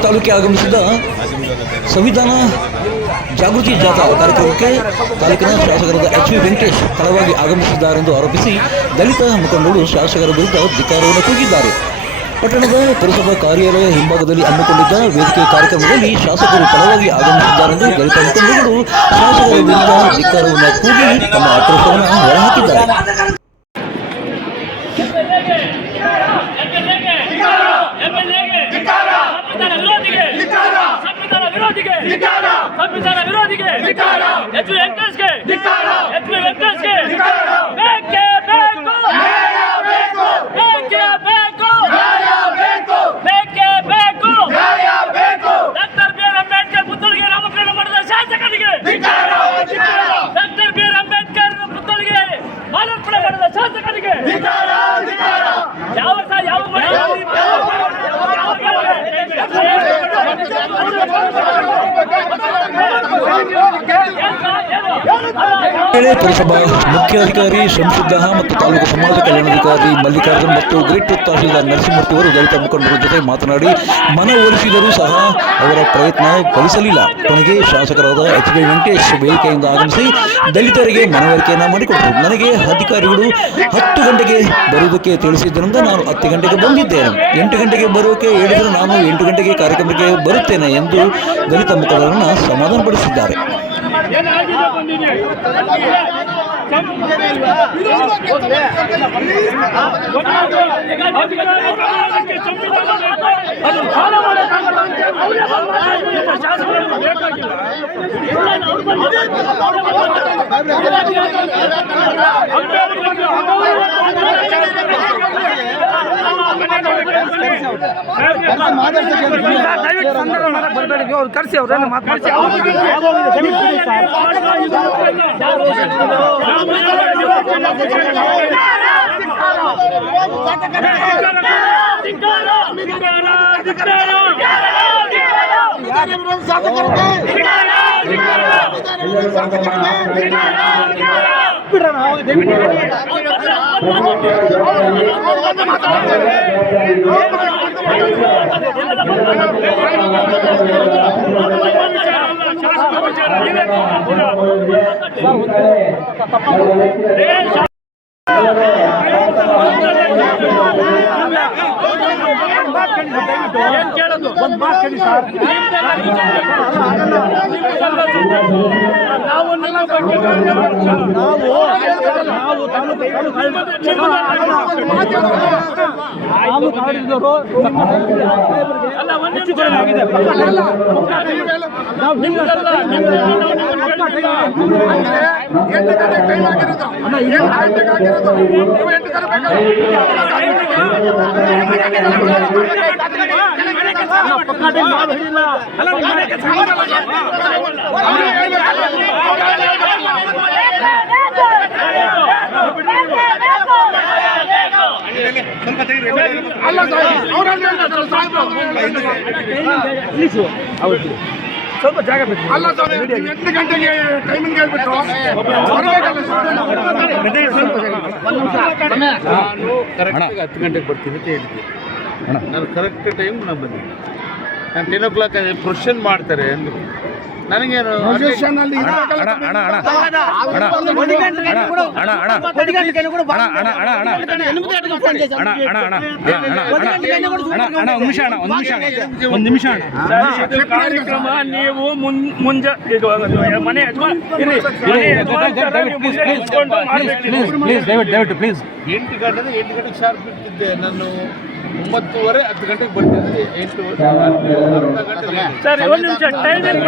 ತಾಲೂಕಿಗೆ ಆಗಮಿಸಿದ ಸಂವಿಧಾನ ಜಾಗೃತಿ ಜಾಥಾ ಕಾರ್ಯಕ್ರಮಕ್ಕೆ ತಾಲೂಕಿನ ಶಾಸಕರಾದ ಎಚ್ ವಿ ವೆಂಕಟೇಶ್ ತಡವಾಗಿ ಆಗಮಿಸಿದ್ದಾರೆಂದು ಆರೋಪಿಸಿ ದಲಿತ ಮುಖಂಡರು ಶಾಸಕರ ವಿರುದ್ಧ ಧಿಕ್ಕಾರವನ್ನು ಕೂಗಿದ್ದಾರೆ. ಪಟ್ಟಣದ ಪುರಸಭಾ ಕಾರ್ಯಾಲಯ ಹಿಂಭಾಗದಲ್ಲಿ ಹಮ್ಮಿಕೊಂಡಿದ್ದ ವೇದಿಕೆ ಕಾರ್ಯಕ್ರಮದಲ್ಲಿ ಶಾಸಕರು ತಡವಾಗಿ ಆಗಮಿಸಿದ್ದಾರೆಂದು ದಲಿತ ಮುಖಂಡರು ಶಾಸಕರ ವಿರುದ್ಧ ಧಿಕ್ಕಾರವನ್ನು ಕೂಗಿ ತಮ್ಮ ಆಕ್ರೋಶವನ್ನು ಹೊರಹಾಕಿದ್ದಾರೆ ಸಂವಿಧಾನ ವಿರೋಧಿಗೆ ಸಂವಿಧಾನ ವಿರೋಧಿಗೆ ವಿರೋಧಿಗೆ ಎಚ್ ವೆಂಕಟೇಶ್ಗೆ ಎಚ್ ವೆಂಕಟೇಶ್ಗೆ ಬೇಕೇ ಬೇಕು ಬೇಕೇ ಬೇಕು ಬೇಕೇ ಬೇಕು ಡಾಕ್ಟರ್ ಬಿ ಅಂಬೇಡ್ಕರ್ ಪುತ್ಥಳಿಗೆ ನಾಮಕರಣ ಮಾಡಿದ ಶಾಸಕರಿಗೆ ಡಾಕ್ಟರ್ ಬಿ ಆರ್ ಅಂಬೇಡ್ಕರ್ ಪುತ್ಥಳಿಗೆ ಮಾಲಾರ್ಪಣೆ ಮಾಡಿದ ಶಾಸಕರಿಗೆ ಯಾವ ಯಾವ ಯಾವ ಪುರಸಭಾ ಮುಖ್ಯಾಧಿಕಾರಿ ಶಂಸುದ್ದಹ ಮತ್ತು ತಾಲೂಕು ಸಮಾಜ ಕಲ್ಯಾಣಾಧಿಕಾರಿ ಮಲ್ಲಿಕಾರ್ಜುನ್ ಮತ್ತು ಗ್ರೇಟ್ ತಹಶೀಲ್ದಾರ್ ನರಸಿಂಹಮೂರ್ತಿ ಅವರು ದಲಿತ ಮುಖಂಡರ ಜೊತೆ ಮಾತನಾಡಿ ಮನವೊಲಿಸಿದರೂ ಸಹ ಅವರ ಪ್ರಯತ್ನ ಫಲಿಸಲಿಲ್ಲ. ಕೊನೆಗೆ ಶಾಸಕರಾದ ಎಚ್ ಬಿ ವೆಂಕಟೇಶ್ ವೇದಿಕೆಯಿಂದ ಆಗಮಿಸಿ ದಲಿತರಿಗೆ ಮನವರಿಕೆಯನ್ನು ಮಾಡಿಕೊಟ್ಟರು. ನನಗೆ ಅಧಿಕಾರಿಗಳು ಹತ್ತು ಗಂಟೆಗೆ ಬರುವುದಕ್ಕೆ ತಿಳಿಸಿದ್ದರಿಂದ ನಾನು ಹತ್ತು ಗಂಟೆಗೆ ಬಂದಿದ್ದೇನೆ. ಎಂಟು ಗಂಟೆಗೆ ಬರೋಕೆ ಹೇಳಿದರೆ ನಾನು ಎಂಟು ಗಂಟೆಗೆ ಕಾರ್ಯಕ್ರಮಕ್ಕೆ ಬರುತ್ತೇನೆ ಎಂದು ದಲಿತ ಮುಖಂಡರನ್ನು ಸಮಾಧಾನಪಡಿಸಿದ್ದಾರೆ ಏನಾಗಿದೆ ಬಂದಿದೆ ದಯವಿಟ್ಟು ಬರಬೇಡಿ ಅವ್ರನ್ನ ಮಾತಾಡ್ಸಿ ಕೇಳೋದು ಒಂದ್ ಮಾತು ಕೇಳಿ ಸರ್ ನಾವು ನಿಮ್ಮ ಬಗ್ಗೆ ನಾವು. ಎಂಟು ಗಂಟೆಗೆ ಟೈಮ್ ಆಗಿರೋದು ಎಂಟು ಗಂಟೆಗೆ ಆಗಿರೋದು ನೀವು ಎಂಟು ಅಲ್ಲ ಸರ್ ಅವರಲ್ಲಿ ಸಾಹೇಬ್ರು. ಸ್ವಲ್ಪ ಜಾಗ ಬೇಕು. ಅಲ್ಲ ಸರ್ ನೀವು ಎಂಟು ಗಂಟೆಗೆ ಟೈಮಿಂಗ್ ಹೇಳ್ಬಿಟ್ಟು ಬರಬೇಕಲ್ಲ ಸರ್ ನಾನು ಕರೆಕ್ಟಾಗಿ ಹತ್ತು ಗಂಟೆಗೆ ಬರ್ತೀನಿ ಅಂತ ಹೇಳಿದ್ದೆ. ನಾನು ಕರೆಕ್ಟ್ ಟೈಮ್ ನಾನು ಬಂದಿದ್ದೀನಿ ನಾನು ಟೆನ್ ಓ ಕ್ಲಾಕ್ ಪ್ರೊಶನ್ ಮಾಡ್ತಾರೆ ಅಂದರು. ನನಗೇನು ಒಂದು ಅಲ್ಲಿ ಅಣ್ಣ ಒಂದು ನಿಮಿಷ ಕಾರ್ಯಕ್ರಮ ನೀವು ಮುಂಜಾ ಮನೆ. ದಯವಿಟ್ಟು ಪ್ಲೀಸ್ ಎಂಟು ಗಂಟೆ ಎಂಟು ಗಂಟೆಗೆ ಶಾರ್ಪ್ ಬಿಡ್ತಿದ್ದೆ ನಾನು ಒಂಬತ್ತುವರೆ ಹತ್ತು ಗಂಟೆಗೆ ಬರ್ತಿದ್ದೆ ಎಂಟು ಅರ್ಧ ಗಂಟೆ late. ಸರ್ ಒಂದು ನಿಮಿಷ ಟೈಮಿಂಗ್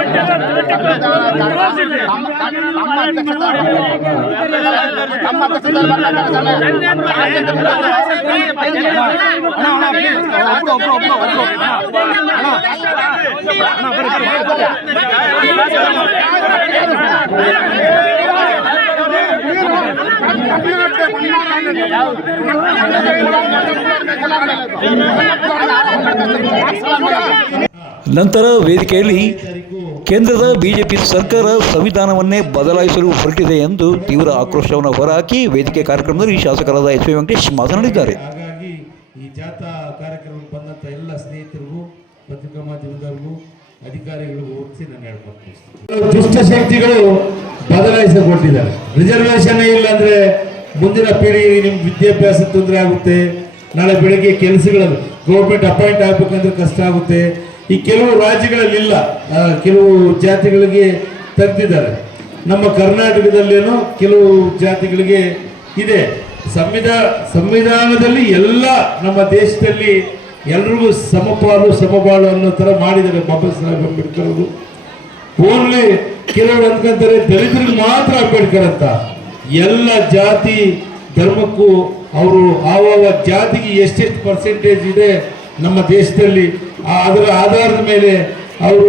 ನಂತರ ವೇದಿಕೆಯಲ್ಲಿ ಕೇಂದ್ರದ ಬಿಜೆಪಿ ಸರ್ಕಾರ ಸಂವಿಧಾನವನ್ನೇ ಬದಲಾಯಿಸಲು ಹೊರಟಿದೆ ಎಂದು ತೀವ್ರ ಆಕ್ರೋಶವನ್ನು ಹೊರಹಾಕಿ ವೇದಿಕೆ ಕಾರ್ಯಕ್ರಮದಲ್ಲಿ ಶಾಸಕರಾದ ಎಚ್ ವೆಂಕಟೇಶ್ ಮಾತನಾಡಿದ್ದಾರೆ. ಹಾಗಾಗಿ ಈ ಜಾಥಾ ಕಾರ್ಯಕ್ರಮಕ್ಕೆ ಬಂದಂಥ ಎಲ್ಲ ಸ್ನೇಹಿತರಿಗೂ ಪತ್ರಿಕಾ ಮಾಧ್ಯಮದವರಿಗೂ ಅಧಿಕಾರಿಗಳಿಗೂ ಒಪ್ಪಿಸಿ ನಾನು ಹೇಳ್ಕೊಡ್ತೀನಿ. ದುಷ್ಟ ಶಕ್ತಿಗಳು ಬದಲಾಯಿಸಿಕೊಟ್ಟಿದ್ದಾರೆ ರಿಸರ್ವೇಶನ್ ಇಲ್ಲ ಅಂದ್ರೆ ಮುಂದಿನ ಪೀಳಿಗೆಗೆ ನಿಮ್ಮ ವಿದ್ಯಾಭ್ಯಾಸ ತೊಂದರೆ ಆಗುತ್ತೆ. ನಾಳೆ ಬೆಳಗ್ಗೆ ಕೆಲಸಗಳಲ್ಲಿ ಗೌರ್ಮೆಂಟ್ ಅಪಾಯಿಂಟ್ ಆಗ್ಬೇಕಂದ್ರೆ ಕಷ್ಟ ಆಗುತ್ತೆ. ಈ ಕೆಲವು ರಾಜ್ಯಗಳಲ್ಲಿ ಇಲ್ಲ ಕೆಲವು ಜಾತಿಗಳಿಗೆ ತಂದಿದ್ದಾರೆ. ನಮ್ಮ ಕರ್ನಾಟಕದಲ್ಲೇನೋ ಕೆಲವು ಜಾತಿಗಳಿಗೆ ಇದೆ. ಸಂವಿಧಾನ ಸಂವಿಧಾನದಲ್ಲಿ ಎಲ್ಲ ನಮ್ಮ ದೇಶದಲ್ಲಿ ಎಲ್ರಿಗೂ ಸಮಪಾಲು, ಸಮಬಾಳು ಅನ್ನೋ ಥರ ಮಾಡಿದ್ದಾರೆ ಬಾಬಾ ಸಾಹೇಬ್ ಅಂಬೇಡ್ಕರ್ ಅವರು. ಓನ್ಲಿ ಕೆಲವರು ಅಂದ್ಕೊಂತಾರೆ, ದಲಿತರಿಗೆ ಮಾತ್ರ ಅಂಬೇಡ್ಕರ್ ಅಂತ. ಎಲ್ಲ ಜಾತಿ ಧರ್ಮಕ್ಕೂ ಅವರು ಆವಾಗ ಜಾತಿಗೆ ಎಷ್ಟೆಷ್ಟು ಪರ್ಸೆಂಟೇಜ್ ಇದೆ ನಮ್ಮ ದೇಶದಲ್ಲಿ ಅದರ ಆಧಾರದ ಮೇಲೆ ಅವರು